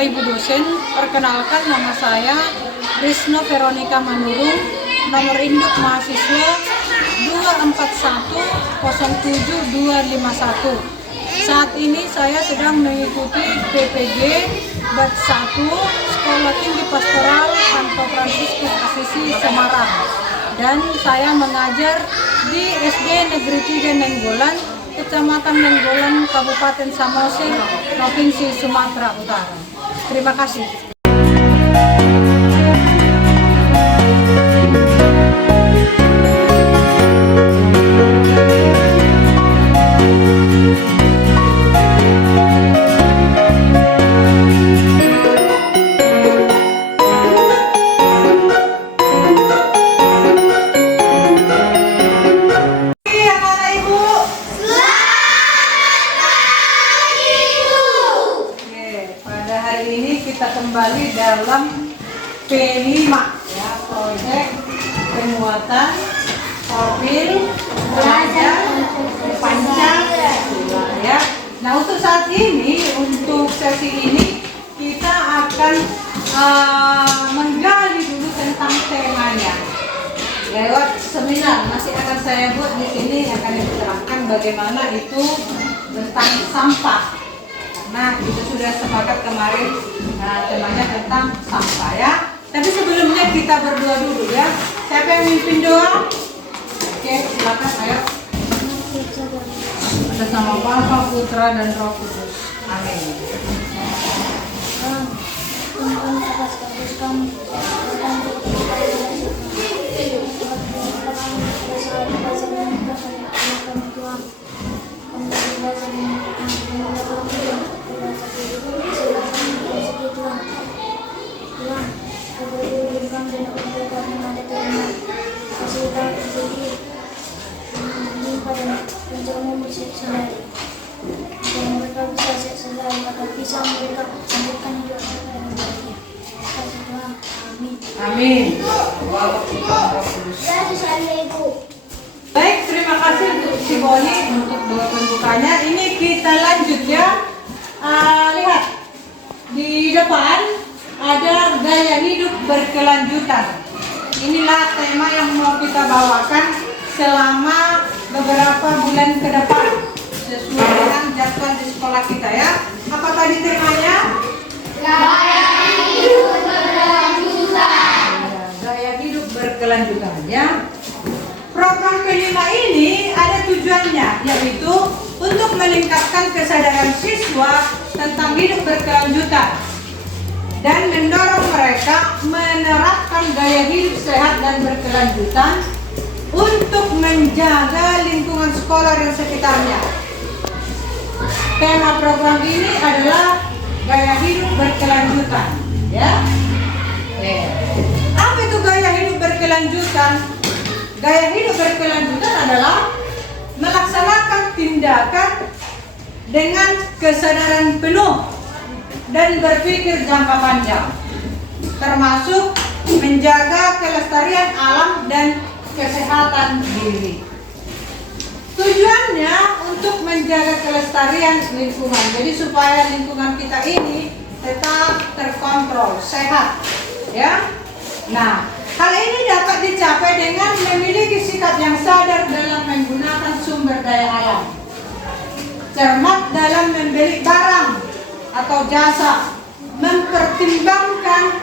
Bapak Ibu dosen, perkenalkan nama saya Risno Veronica Manurung, nomor induk mahasiswa 241070251. Saat ini saya sedang mengikuti PPG Bat 1 Sekolah Tinggi Pastoral Santo Fransiskus Asisi Semarang, dan saya mengajar di SD Negeri 3 Nenggolan, Kecamatan Nenggolan, Kabupaten Samosir, Provinsi Sumatera Utara. Terima kasih. Kita kembali dalam P5 ya, proyek penguatan profil pelajar Pancasila ya. Nah, untuk saat ini, untuk sesi ini kita akan menggali dulu tentang temanya. Lewat seminar masih akan saya buat di sini, akan diterangkan bagaimana itu tentang sampah. Nah, kita sudah sepakat kemarin temanya tentang sampah ya. Tapi sebelumnya kita berdoa dulu ya. Siapa yang mimpin doa? Oke, silakan ayo. Atas nama Bapa, Putra, dan Roh Kudus. Amin. Amin. Baik, terima kasih untuk Si Boni untuk doa pembukanya. Ini kita lanjut ya. Lihat di depan ada gaya hidup berkelanjutan. Inilah tema yang mau kita bawakan selama beberapa bulan ke depan sesuai dengan jadwal di sekolah kita ya. Apa tadi temanya? Gaya hidup berkelanjutan. Gaya hidup berkelanjutan ya. Program P5 ini ada tujuannya, yaitu untuk meningkatkan kesadaran siswa tentang hidup berkelanjutan dan mendorong mereka menerapkan gaya hidup sehat dan berkelanjutan untuk menjaga lingkungan sekolah dan sekitarnya. Tema program ini adalah gaya hidup berkelanjutan ya. Apa itu gaya hidup berkelanjutan? Gaya hidup berkelanjutan adalah melaksanakan tindakan dengan kesadaran penuh dan berpikir jangka panjang, termasuk menjaga kelestarian alam dan kesehatan diri. Tujuannya untuk menjaga kelestarian lingkungan, jadi supaya lingkungan kita ini tetap terkontrol, sehat ya. Nah, hal ini dapat dicapai dengan memiliki sikap yang sadar dalam menggunakan sumber daya alam, cermat dalam membeli barang atau jasa, mempertimbangkan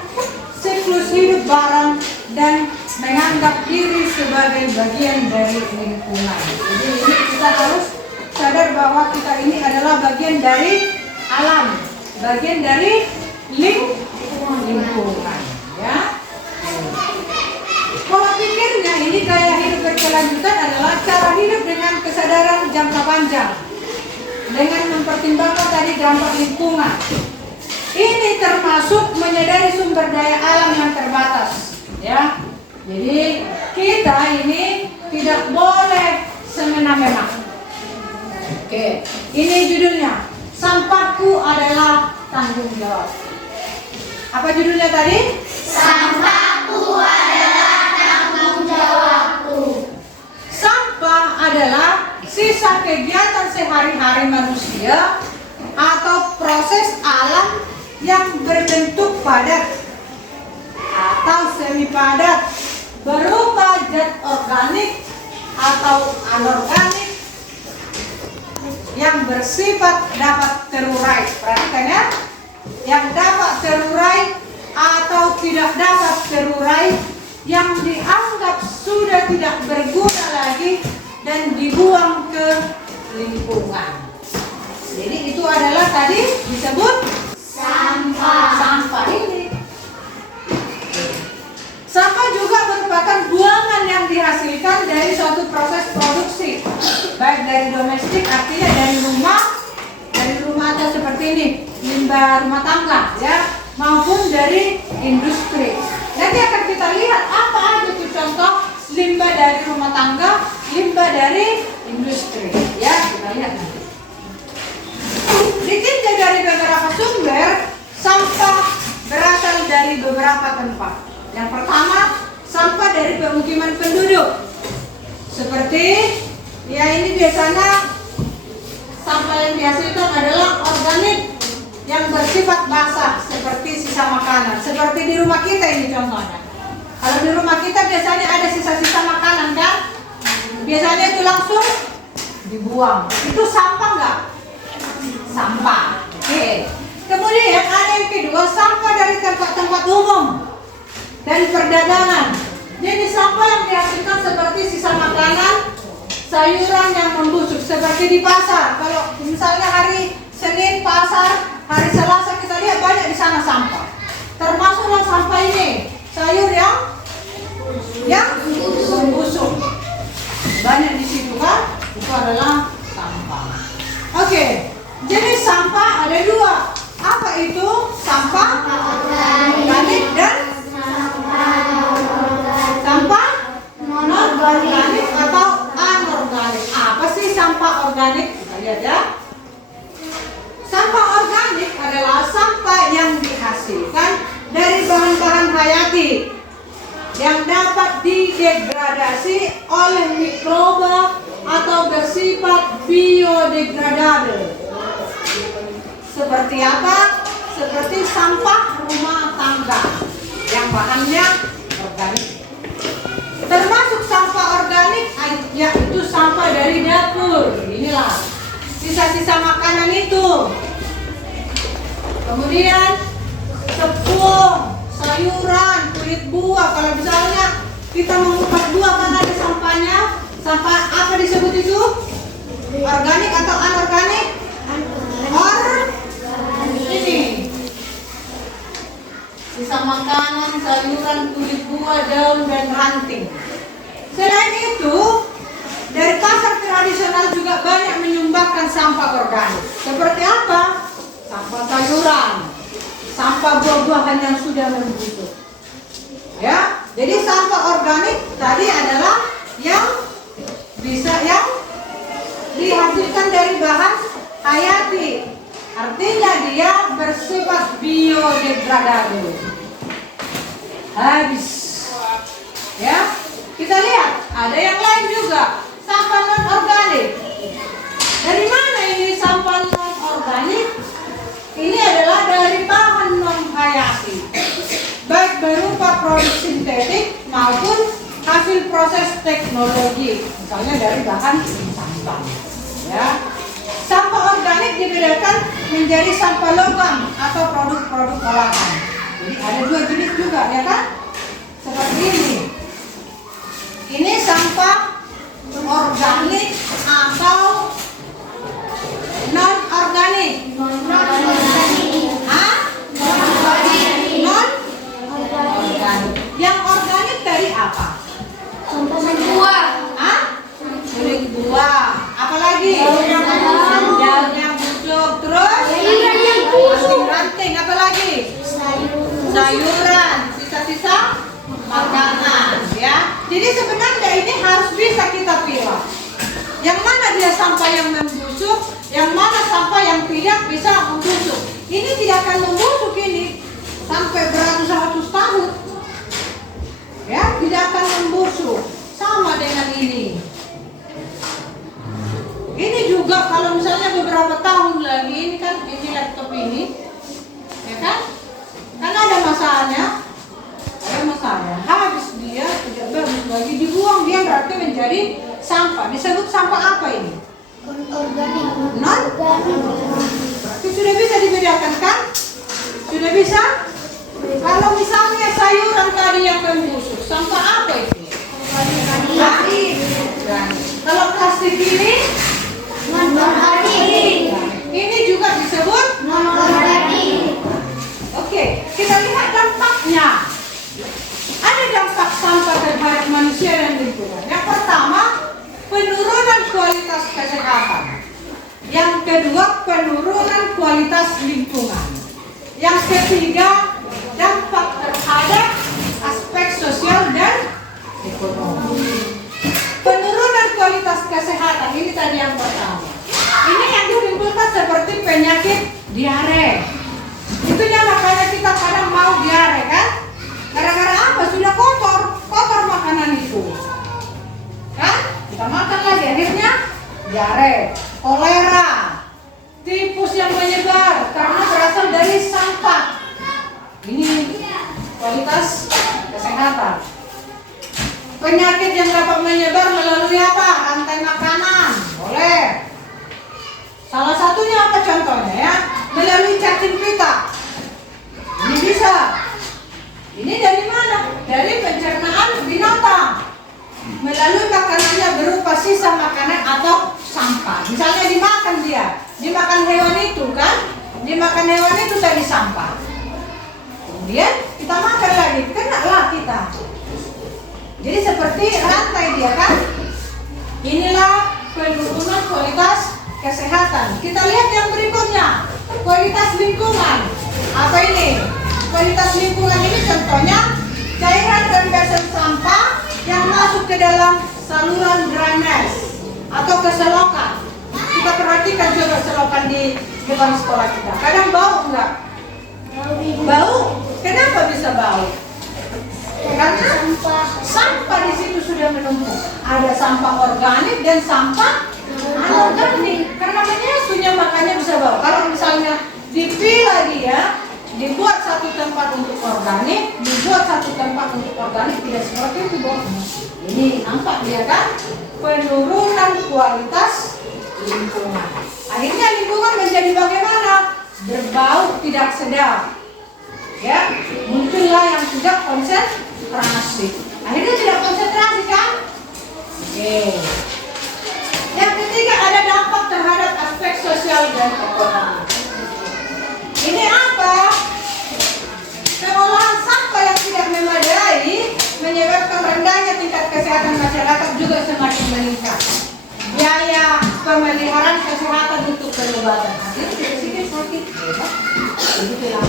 siklus hidup barang, dan menganggap diri sebagai bagian dari lingkungan. Jadi ini kita harus sadar bahwa kita ini adalah bagian dari alam, bagian dari lingkungan ya. Pola pikirnya ini gaya hidup berkelanjutan adalah cara hidup dengan kesadaran jangka panjang dengan mempertimbangkan tadi dampak lingkungan. Ini termasuk menyadari sumber daya alam yang terbatas ya. Jadi kita ini tidak boleh semena-mena. Oke, ini judulnya, sampahku adalah tanggung jawab. Apa judulnya tadi? Sampahku adalah tanggung jawabku. Sampah adalah sisa kegiatan sehari-hari manusia atau proses alam yang berbentuk padat atau semi padat berupa zat organik atau anorganik yang bersifat dapat terurai. Perhatikan ya, yang dapat terurai atau tidak dapat terurai, yang dianggap sudah tidak berguna lagi dan dibuang ke lingkungan. Jadi itu adalah tadi disebut sampah. Sampah ini. Sampah juga merupakan buangan yang dihasilkan dari suatu proses produksi, baik dari domestik, artinya dari rumah atau seperti ini, limbah rumah tangga, ya, maupun dari industri. Nanti akan kita lihat apa aja itu contoh limbah dari rumah tangga, limbah dari industri, ya, kita lihat nanti. Ditinjau dari beberapa sumber, sampah berasal dari beberapa tempat. Yang pertama, sampah dari pemukiman penduduk. Seperti, ya ini biasanya sampah yang dihasilkan adalah organik yang bersifat basah, seperti sisa makanan. Seperti di rumah kita ini contohnya. Kalau di rumah kita biasanya ada sisa-sisa makanan kan? Biasanya itu langsung dibuang. Itu sampah nggak? Sampah. Oke. Kemudian ada yang kedua, sampah dari tempat-tempat umum dan perdagangan. Jadi sampah yang dihasilkan seperti sisa makanan, sayuran yang membusuk, seperti di pasar. Kalau misalnya hari Senin pasar, hari Selasa kita lihat banyak di sana sampah. Termasuklah sampah ini, sayur yang membusuk. Banyak di situ kan? Itu adalah sampah. Oke. Jadi sampah ada dua. Apa itu? Sampah organik dan sampah non-organik atau anorganik. Apa sih sampah organik? Kita lihat ya. Sampah organik adalah sampah yang dihasilkan dari bahan-bahan hayati yang dapat didegradasi oleh mikroba atau bersifat biodegradable. Seperti apa? Seperti sampah rumah tangga yang bahannya organik. Termasuk sampah organik yaitu sampah dari dapur. Inilah sisa-sisa makanan itu. Kemudian tepung, sayuran, kulit buah. Kalau misalnya kita mengupas buah kan ada sampahnya. Sampah apa disebut itu? Organik atau anorganik? Ini sisa makanan, sayuran, kulit buah, daun, dan ranting. Selain itu, dari pasar tradisional juga banyak menyumbangkan sampah organik. Seperti apa? Sampah sayuran, sampah buah-buahan yang sudah membusuk. Ya, jadi sampah organik tadi adalah yang dihasilkan dari bahan hayati. Artinya dia bersifat biodegradable. Habis. Ya, kita lihat ada yang lain juga, sampah non organik. Dari mana ini sampah non organik? Ini adalah dari bahan non hayati, baik berupa produk sintetik maupun hasil proses teknologi, misalnya dari bahan sampah. Ya, sampah organik dibedakan menjadi sampah logam atau produk-produk olahan. Jadi ada dua jenis juga, ya kan? Seperti ini. Ini sampah organik atau non organik. Yang organik dari apa? Buah. Kulit buah. Apalagi? Daun yang busuk. Terus? Ranting. Apalagi? Sayuran. Sisa-sisa makanan. Ya. Jadi sebenarnya ini harus bisa kita pilih. Yang mana dia sampah yang membusuk, yang mana sampah yang tidak bisa membusuk. Ini tidak akan membusuk ini sampai beratus-ratus tahun. Ya, tidak akan membusuk. Sama dengan ini. Ini juga kalau misalnya beberapa tahun lagi, ini kan ini laptop ini, ya kan? menjadi sampah. Disebut sampah apa ini? Organik. Non? Berarti sudah bisa dibedakan kan? Sudah bisa? Kalau misalnya sayuran tadi yang membusuk, sampah apa itu? Organik. Kalau plastik ini? Non-organik. Ini juga disebut Non-organik. Oke, kita lihat dampaknya. Ada dampak sampah terhadap manusia dan lingkungan. Yang pertama, penurunan kualitas kesehatan. Yang kedua, penurunan kualitas lingkungan. Yang ketiga, dampak terhadap aspek sosial dan ekonomi. Penurunan kualitas kesehatan ini tadi yang pertama. Ini yang ditimbulkan seperti penyakit diare. Itunya makanya kita kadang mau diare kan? Gara-gara apa? Sudah kotor makanan itu. Kan? Kita makan lagi akhirnya diare, kolera, tipus yang menyebar karena berasal dari sampah. Ini kualitas kesehatan. Penyakit yang dapat menyebar melalui apa? Rantai makanan. Boleh. Salah satunya apa contohnya ya? Melalui cacing pita. Ini bisa. Ini dari mana? Dari pencernaan binatang. Melalui makanannya berupa sisa makanan atau sampah. Misalnya dimakan dia. Dimakan hewan itu kan? Dimakan hewan itu tadi sampah. Kemudian kita makan lagi. Kena lah kita. Jadi seperti rantai dia kan? Inilah penurunan kualitas kesehatan. Kita lihat yang berikutnya, kualitas lingkungan. Apa ini? Kualitas lingkungan ini contohnya cairan rendasan sampah yang masuk ke dalam saluran drainase atau ke selokan. Kita perhatikan coba selokan di depan sekolah kita. Kadang bau enggak? Bau. Kenapa bisa bau? Karena sampah di situ sudah menumpuk. Ada sampah organik dan sampah anorganik. Karena menyatunya makanya bisa bau. Kalau misalnya dipilah dia, dibuat satu tempat untuk organik, dibuat satu tempat untuk organik, tidak seperti itu bau. Ini nampak dia kan? Penurunan kualitas lingkungan. Akhirnya lingkungan menjadi bagaimana? Berbau tidak sedap. Ya, muncullah yang tidak konsentrasi. Akhirnya tidak konsentrasi kan? Oke. Yang ketiga ada dampak terhadap aspek sosial dan ekonomi. Ini apa? Pengolahan sampah yang tidak memadai menyebabkan rendahnya tingkat kesehatan masyarakat juga semakin meningkat. Biaya pemeliharaan kesehatan untuk pengobatan. Sedikit sakit. Begitulah.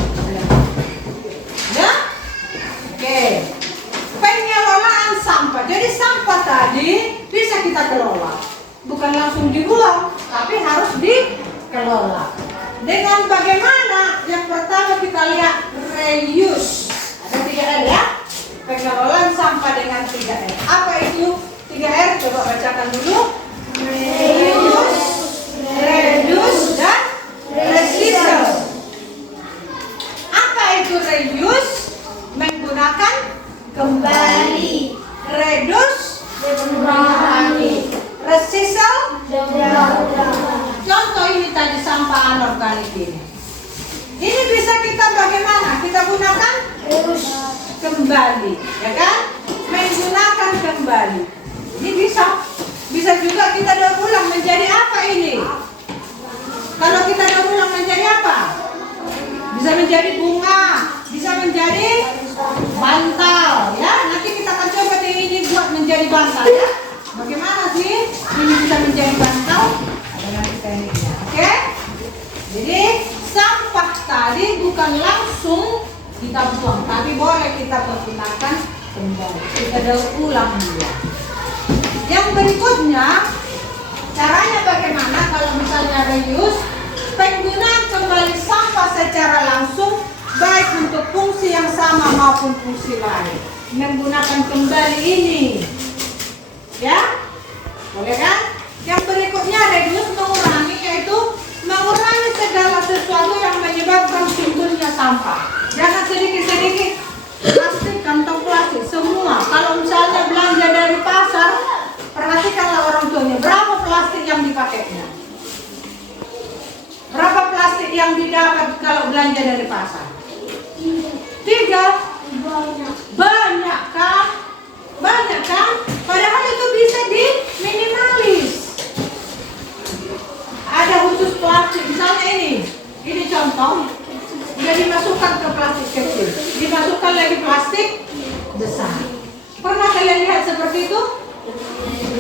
Ya? Oke. Pengelolaan sampah. Jadi sampah tadi bisa kita kelola. Bukan langsung dibuang, tapi harus dikelola. Dengan bagaimana? Yang pertama kita lihat reuse. Ada 3R ya. Pengelolaan sampah dengan 3R. Apa itu 3R? Coba bacakan dulu. Reuse, reduce, dan recycle. Apa itu reuse? Menggunakan kembali. Reduce, mengurangi. Recycle, contoh ini tadi sampah anorganik ini. Ini bisa kita bagaimana? Kita gunakan kembali, ya kan? Menggunakan kembali. Ini bisa juga kita daur ulang menjadi apa ini? Kalau kita daur ulang menjadi apa? Bisa menjadi bunga, bisa menjadi bantal, ya. Nanti kita akan coba ini buat menjadi bantal, ya. Bagaimana sih ini bisa menjadi bantal? Ada nanti tekniknya, oke? Jadi sampah tadi bukan langsung kita buang, tapi boleh kita pergunakan kembali. Kita daur ulang dia. Yang berikutnya, caranya bagaimana kalau misalnya reuse? Penggunaan kembali sampah secara langsung, baik untuk fungsi yang sama maupun fungsi lain. Menggunakan kembali ini. Ya, boleh kan? Yang berikutnya reduce, mengurangi, yaitu mengurangi segala sesuatu yang menyebabkan timbulnya sampah. Jangan sedikit-sedikit plastik, kantong plastik, semua. Kalau misalnya belanja dari pasar, pernah yang didapat kalau belanja dari pasar? 3. Banyak kan? Banyak kan? Padahal itu bisa diminimalis. Ada khusus plastik, misalnya ini contoh, udah dimasukkan ke plastik kecil, dimasukkan lagi plastik besar. Pernah kalian lihat seperti itu?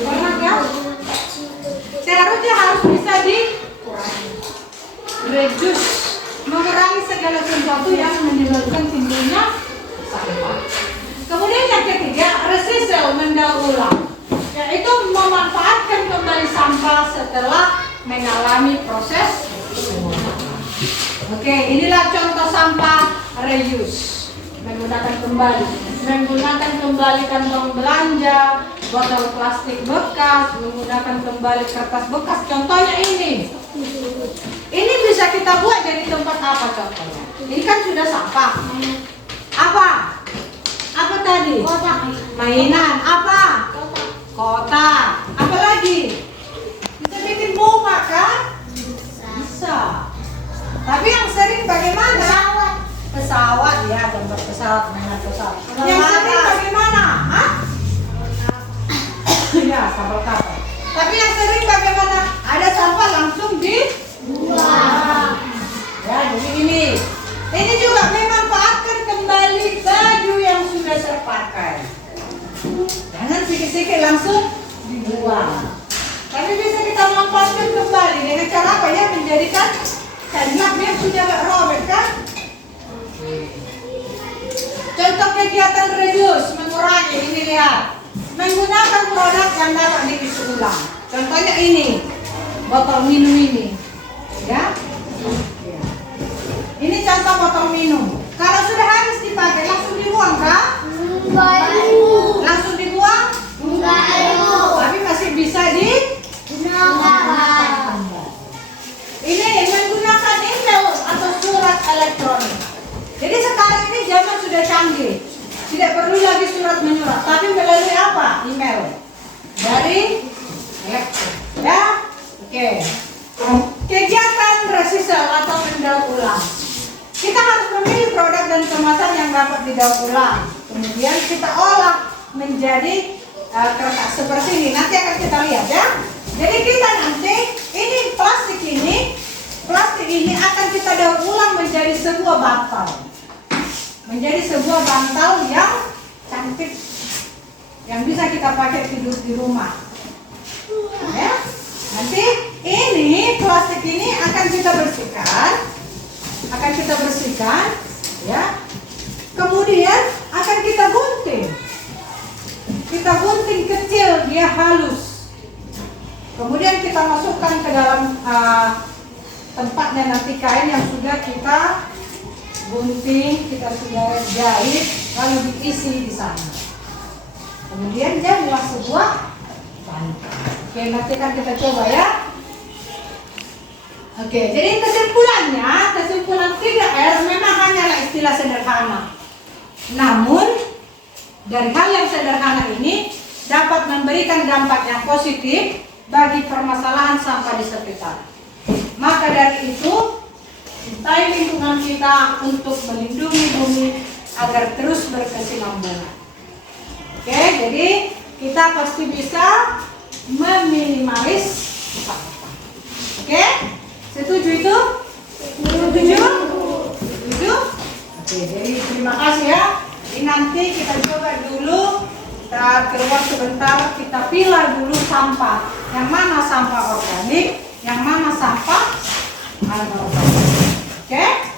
Pernah kan? Seharusnya harus bisa reduce, mengurangi segala sesuatu yang menyebabkan timbulnya sampah. Kemudian yang ketiga, recycle, mendaur ulang, yaitu memanfaatkan kembali sampah setelah mengalami proses pengolahan. Oke, inilah contoh sampah reuse, menggunakan kembali kantong belanja, botol plastik bekas, menggunakan kembali kertas bekas. Contohnya ini bisa kita buat jadi tempat apa contohnya? Ini kan sudah sampah. Apa tadi? Kotak. Mainan. Apa? Kotak. Apa lagi? Bisa bikin bunga kan? Bisa. Tapi yang sering bagaimana? Pesawat ya, gambar pesawat, mainan pesawat. Yang sering bagaimana? Ya, sampah kapal. Tapi yang sering bagaimana? Ada sampah langsung dibuang. Ya, jadi ini juga memanfaatkan kembali baju yang sudah terpakai. Jangan sikit-sikit langsung dibuang. Tapi bisa kita manfaatkan kembali dengan cara apa ya? Menjadikan kain yang sudah gak robek kan? Contoh kegiatan reduce, mengurangi, ini lihat. Menggunakan produk yang dapat diisi ulang. Contohnya ini, botol minum ini. Ya. Ini contoh botol minum. Kalau sudah habis dipakai, langsung dibuang kan? Langsung dibuang? Tapi masih bisa digunakan. Ini menggunakan email atau surat elektronik. Jadi sekarang ini zaman sudah canggih. Tidak perlu lagi surat menyurat, tapi melalui apa? Email. Dari elektronik. Ya? Oke. Kegiatan recycle atau mendaur ulang. Kita harus memilih produk dan kemasan yang dapat didaur ulang. Kemudian kita olah menjadi kertas seperti ini. Nanti akan kita lihat ya. Jadi kita nanti plastik ini akan kita daur ulang menjadi sebuah bantal. Menjadi sebuah bantal yang cantik, yang bisa kita pakai tidur di rumah. Ya. Nanti plastik ini akan kita bersihkan, ya. Kemudian akan kita gunting kecil, dia halus. Kemudian kita masukkan ke dalam tempatnya nanti kain yang sudah kita gunting, kita sudah jahit, lalu diisi di sana. Kemudian jadilah sebuah bantal. Oke, nanti kan kita coba ya. Oke, jadi kesimpulan 3R memang hanyalah istilah sederhana. Namun dari hal yang sederhana ini dapat memberikan dampak yang positif bagi permasalahan sampah di sekitar. Maka dari itu, cintai lingkungan kita untuk melindungi bumi agar terus berkesinambungan. Oke, jadi kita pasti bisa meminimalis sampah. Oke, setuju itu? Setuju? Oke, jadi terima kasih ya. Ini nanti kita coba dulu, kita keluar sebentar, kita pilah dulu sampah. Yang mana sampah organik, yang mana sampah anorganik. Oke?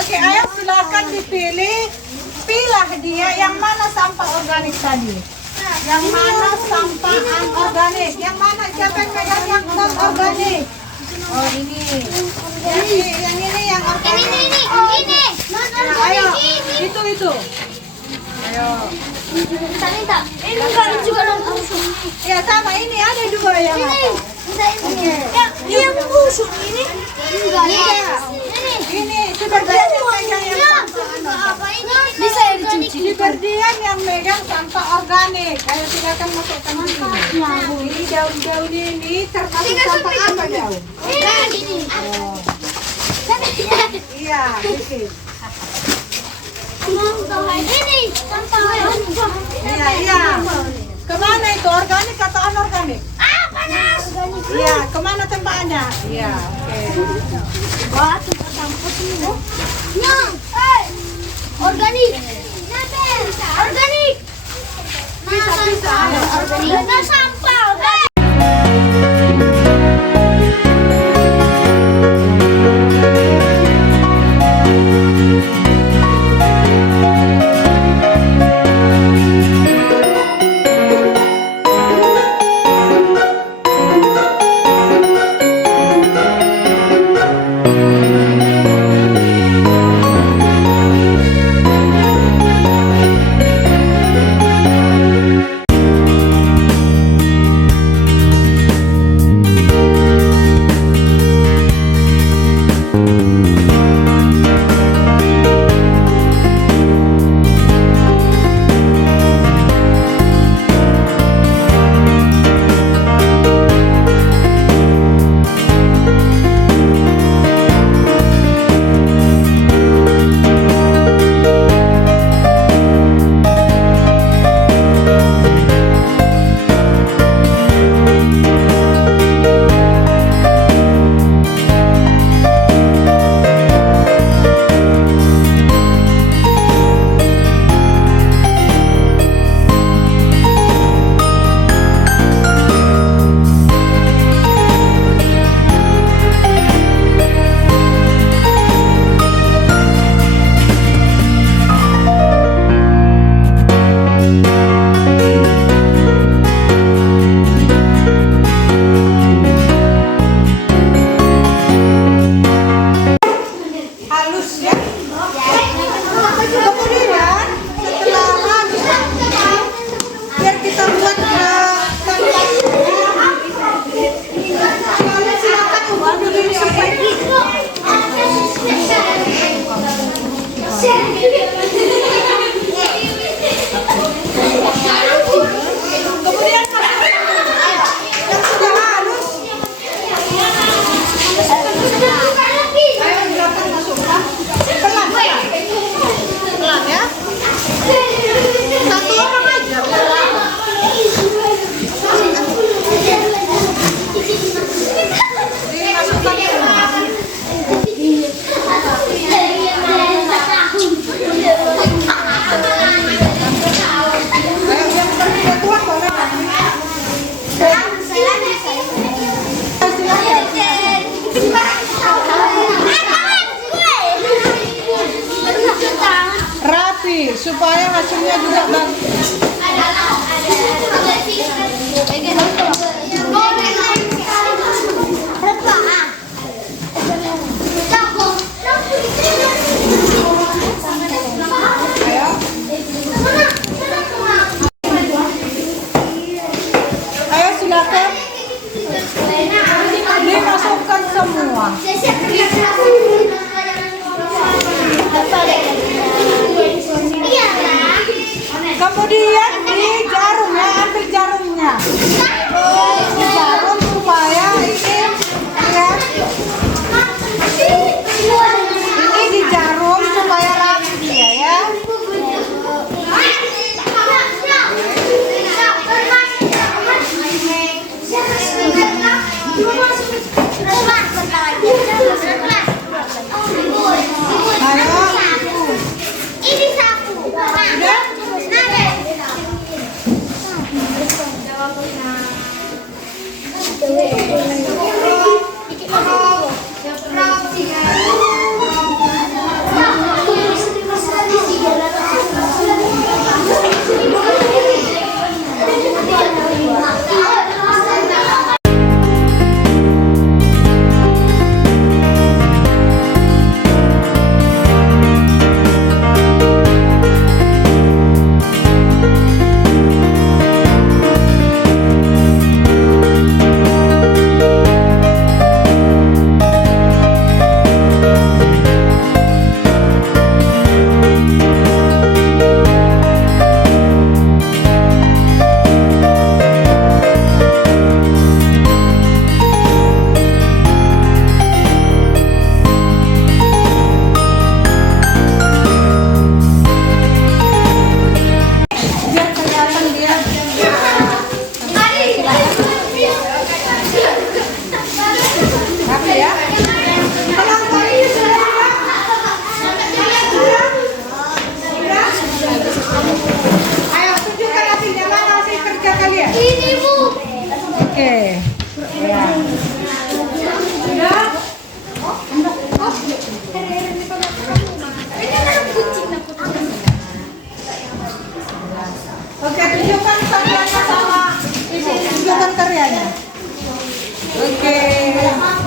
Oke, ayo silakan dipilih, pilah dia yang mana sampah organik tadi. Yang mana sampah anorganik? Yang mana, siapa yang pegang yang non-organik? Oh, ini. Yang ini yang organik. Ini. Ayo, itu. Ayo. Minta. Ini enggak juga busuk. Ya sama, ini ada dua yang apa? Ini. Yang busuk ini. Enggak. Ini sudah banyak pegang yang sampah. Bisa ya dicuci. Si Ferdian yang megang sampah organik. Ayo silakan masukkan di sini. Ini daun-daun ini termasuk sampah apa daun? Iya, dikit. Ini sampah. Iya, iya. Kemana itu? Organik atau anorganik? Panas. Iya, kemana tempatnya? Iya, oke. Wah, tempat sampah semua. Nyong, organik. Organik. Bisa. Organik. Ada sampah. Halus ya. Kemudian setelah halus biar kita buat silakan ubah dulu ini. Kemudian yang sudah halus, ayo silakan masukkan pelan pelan ya. Satu orang aja. Dimasukkan semua. Ayo yang berkebutuhan boleh. Rapi supaya hasilnya juga bagus. Ayo. Ayo silakan dimasukkan semua. Kemudian di jarumnya, ambil jarumnya. Di jarum supaya ini lihat. Ini di jarum supaya rapi dia ya. Ayo. Ini sapu. Udah? sana. Oke.